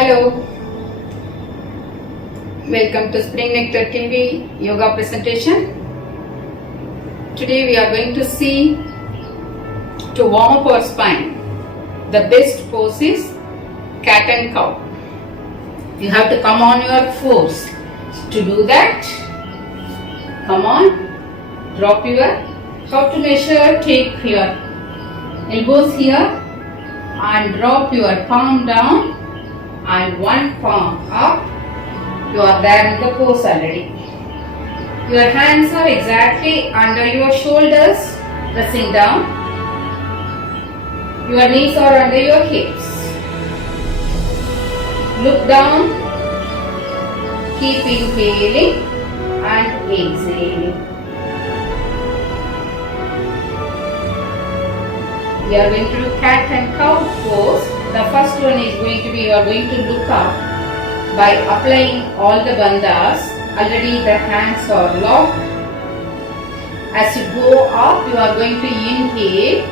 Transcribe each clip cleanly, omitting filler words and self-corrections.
Hello, welcome to Spring Nectar TV Yoga presentation. Today we are going to see to warm up our spine. The best pose is cat and cow. You have to come on your fours. To do that, come on, drop your, how to measure, take your elbows here and drop your palm down and one palm up. You are there in the pose already. Your hands are exactly under your shoulders, pressing down. Your knees are under your hips. Look down, keep inhaling and exhaling. We are going to do cat and cow pose. The first one is going to be, you are going to look up by applying all the bandhas. Already the hands are locked. As you go up, you are going to inhale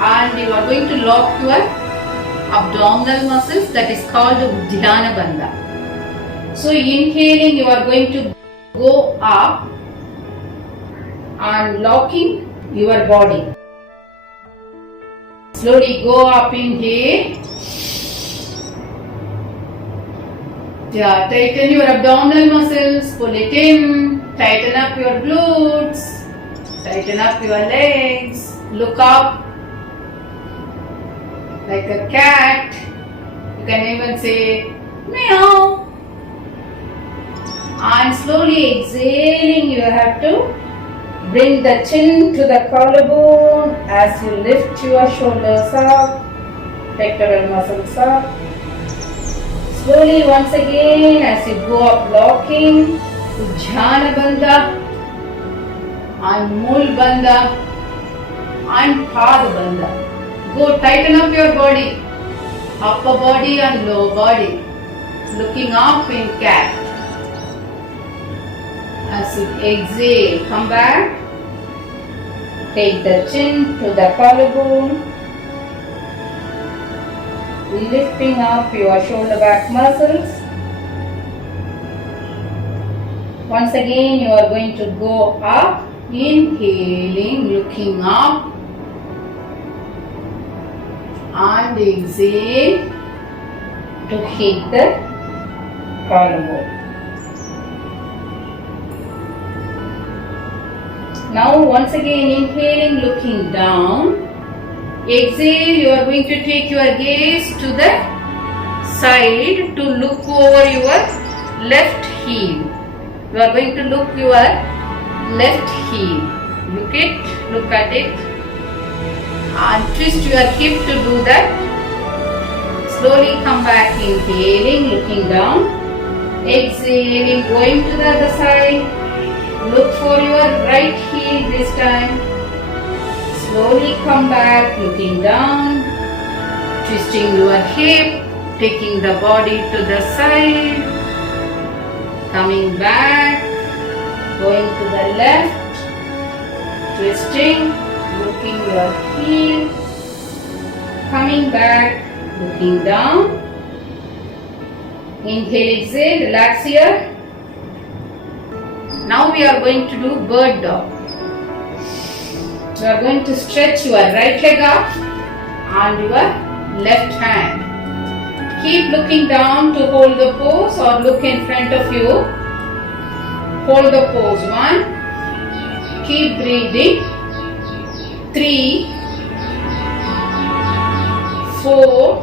and you are going to lock your abdominal muscles, that is called Dhyana Bandha. So inhaling, you are going to go up and locking your body. Slowly go up, inhale. Yeah, tighten your abdominal muscles, pull it in, tighten up your glutes, tighten up your legs, look up like a cat. You can even say meow. And slowly exhaling, you have to bring the chin to the collarbone as you lift your shoulders up, pectoral muscles up. Slowly once again as you go up, locking Ujjhana Bandha and Mool Bandha and Pada Bandha. Go tighten up your body, upper body and lower body, looking up in cat. As you exhale, come back, take the chin to the collarbone, lifting up your shoulder back muscles. Once again, you are going to go up, inhaling, looking up, and exhale to hit the collarbone. Now once again inhaling, looking down. Exhale, you are going to take your gaze to the side to look over your left heel. You are going to look your left heel. Look at it and twist your hip to do that. Slowly come back, inhaling, looking down. Exhaling, going to the other side. Look for your right heel this time. Slowly come back, looking down, twisting your hip, taking the body to the side, coming back, going to the left, twisting, looking your heel, coming back, looking down. Inhale, exhale, relax here. Now we are going to do bird dog. You are going to stretch your right leg up and your left hand. Keep looking down to hold the pose or look in front of you. Hold the pose. 1. Keep breathing. 3, 4,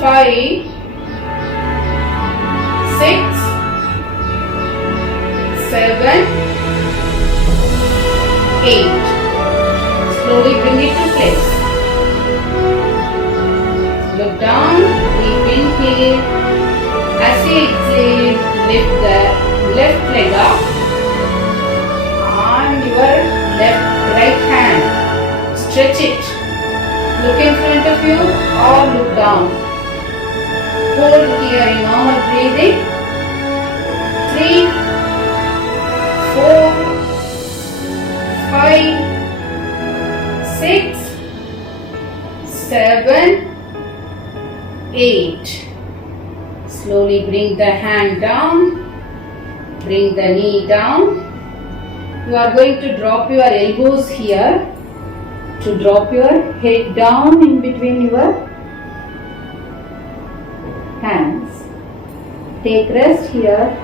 5, 6, 7, 8. Slowly bring it to place. Look down, deep inhale. As you exhale, lift the left leg up and your right hand. Stretch it. Look in front of you or look down. Hold here in normal breathing. 3, 4, 5, 6, 7, 8. Slowly bring the hand down. Bring the knee down. You are going to drop your elbows here to drop your head down in between your hands. Take rest here.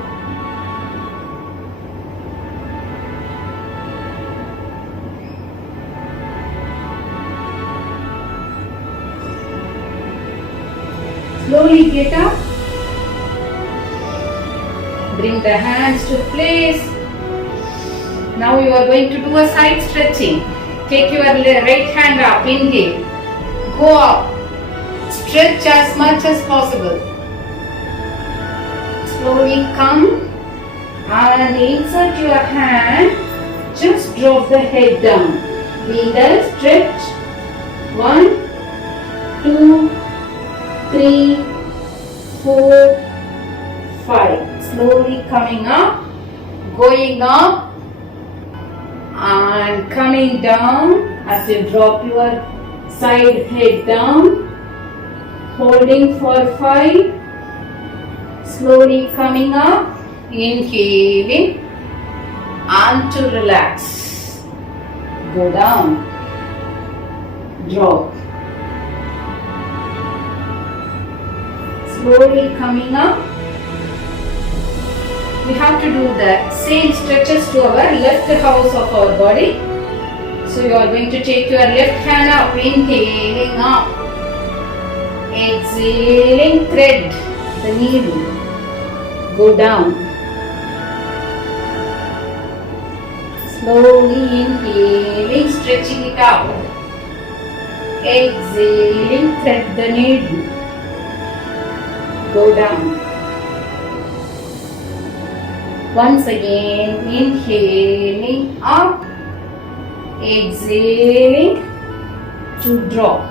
Slowly get up. Bring the hands to place. Now you are going to do a side stretching. Take your right hand up, inhale. Go up. Stretch as much as possible. Slowly come and insert your hand. Just drop the head down. Needle stretch. 1, 2, 3, 4, 5. Slowly coming up, going up and coming down as you drop your side head down. Holding for 5. Slowly coming up, inhaling and to relax. Go down, drop. Slowly coming up. We have to do the same stretches to our left house of our body. So you are going to take your left hand up, inhaling up. Exhaling, thread the needle. Go down. Slowly inhaling, stretching it out. Exhaling, thread the needle. Go down. Once again, inhaling up, exhaling to drop.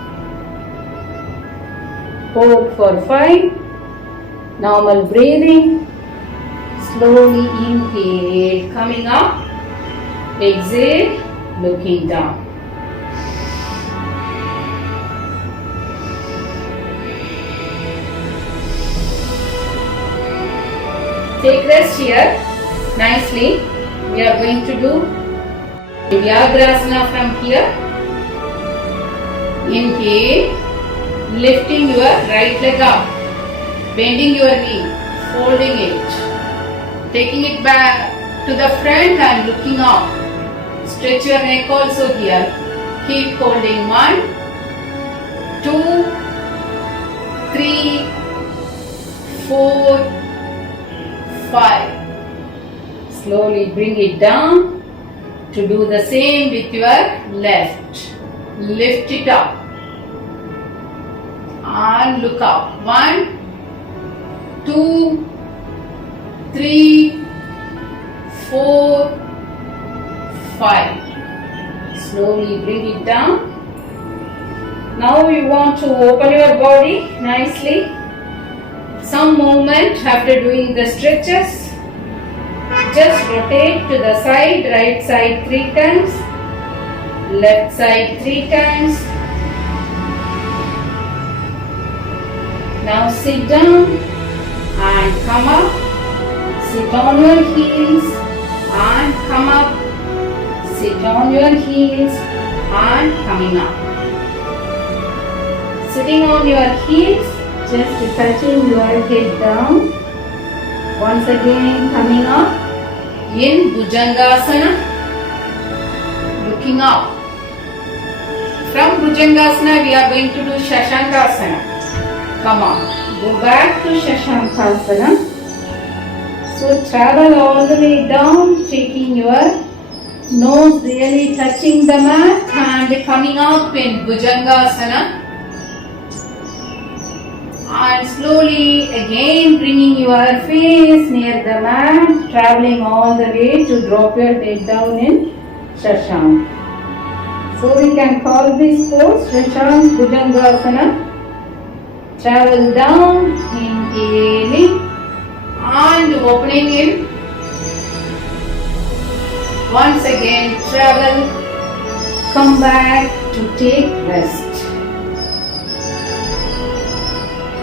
Hold for 5. Normal breathing. Slowly inhale, coming up. Exhale, looking down. Take rest here nicely. We are going to do Vyagrasana from here. Inhale, lifting your right leg up, bending your knee, folding it, taking it back to the front and looking up. Stretch your neck also here. Keep holding. 1, 2, 3, 4, 5. Slowly bring it down to do the same with your left. Lift it up and look up. 1, 2, 3, 4, 5. Slowly bring it down. Now you want to open your body nicely. Some movement after doing the stretches. Just rotate to the side, right side 3 times, left side 3 times. Now sit down and come up. Sit on your heels and come up. Sit on your heels and coming up. Sitting on your heels, just touching your head down. Once again coming up in Bhujangasana, looking up. From Bhujangasana we are going to do Shashankasana. Come on, go back to Shashankasana. So travel all the way down, taking your nose really touching the mat and coming up in Bhujangasana. And slowly again bringing your face near the mat, traveling all the way to drop your head down in Shashank. So we can call this pose Shashank Bhujangasana. Travel down, inhaling and opening in. Once again travel, come back to take rest.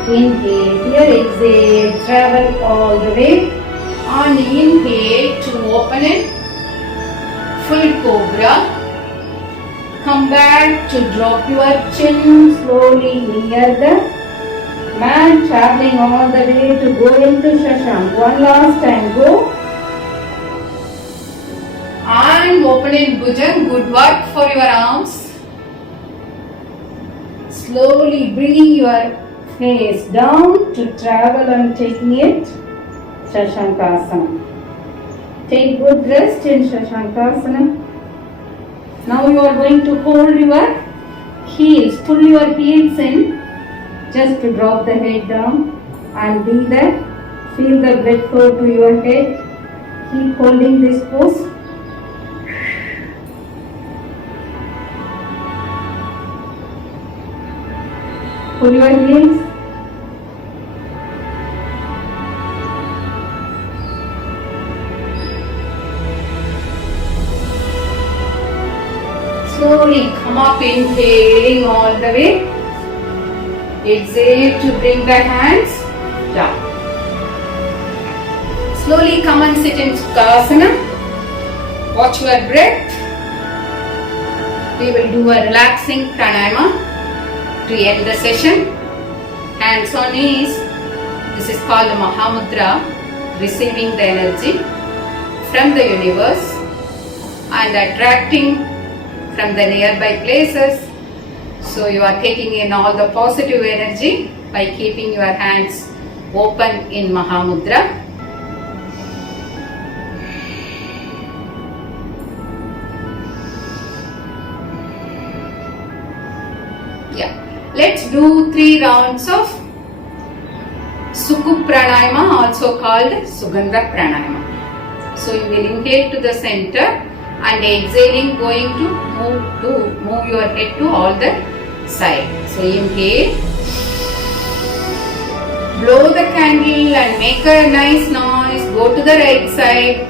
Inhale, here exhale, travel all the way. On inhale to open it, full cobra. Come back to drop your chin slowly near the mat, traveling all the way to go into Shashank. One last time, go. And open in Bhujang, good work for your arms. Slowly bringing your face down to travel and taking it Shashankasana. Take good rest in Shashankasana. Now you are going to hold your heels, pull your heels in, just to drop the head down and be there. Feel the blood flow to your head. Keep holding this pose. Pull your heels. Slowly come up, inhaling all the way. Exhale to bring the hands down. Slowly come and sit in Sukhasana. Watch your breath. We will do a relaxing pranayama to end the session. Hands on knees. This is called the Mahamudra, receiving the energy from the universe and attracting from the nearby places. So you are taking in all the positive energy by keeping your hands open in Mahamudra. Yeah. Let's do 3 rounds of Sukhu Pranayama, also called Sugandha Pranayama. So you will inhale to the center and exhaling, going to move your head to all the side. So inhale, blow the candle and make a nice noise. Go to the right side.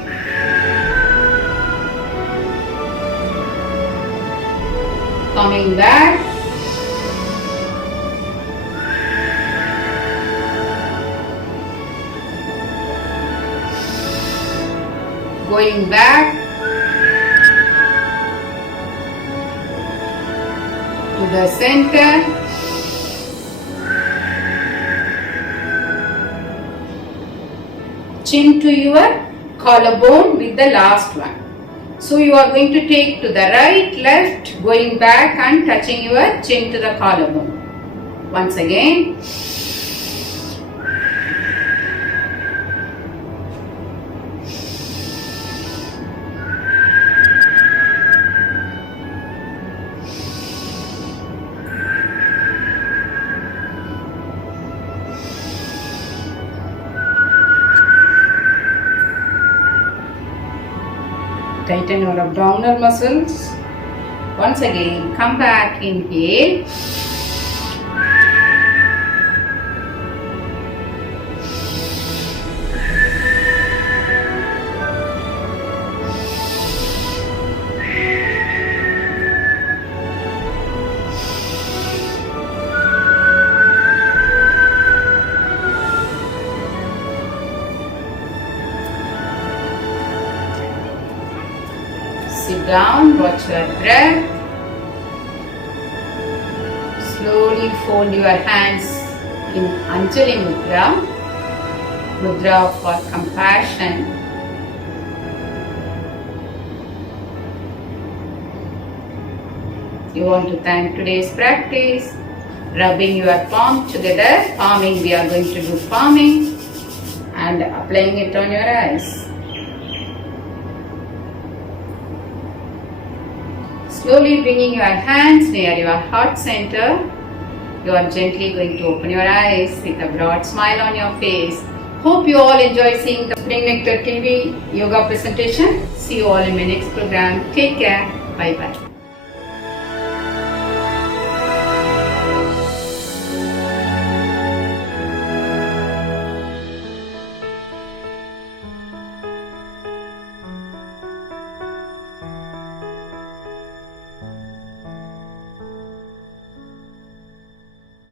Coming back. Going back. To the center. Chin to your collarbone with the last one. So you are going to take to the right, left, going back and touching your chin to the collarbone. Once again. Tighten your abdominal muscles. Once again, come back, inhale. Sit down, watch your breath. Slowly fold your hands in Anjali Mudra, Mudra for compassion. You want to thank today's practice. Rubbing your palm together, palming, we are going to do palming and applying it on your eyes. Slowly bringing your hands near your heart center. You are gently going to open your eyes with a broad smile on your face. Hope you all enjoy seeing the Spring Nectar TV yoga presentation. See you all in my next program. Take care. Bye bye.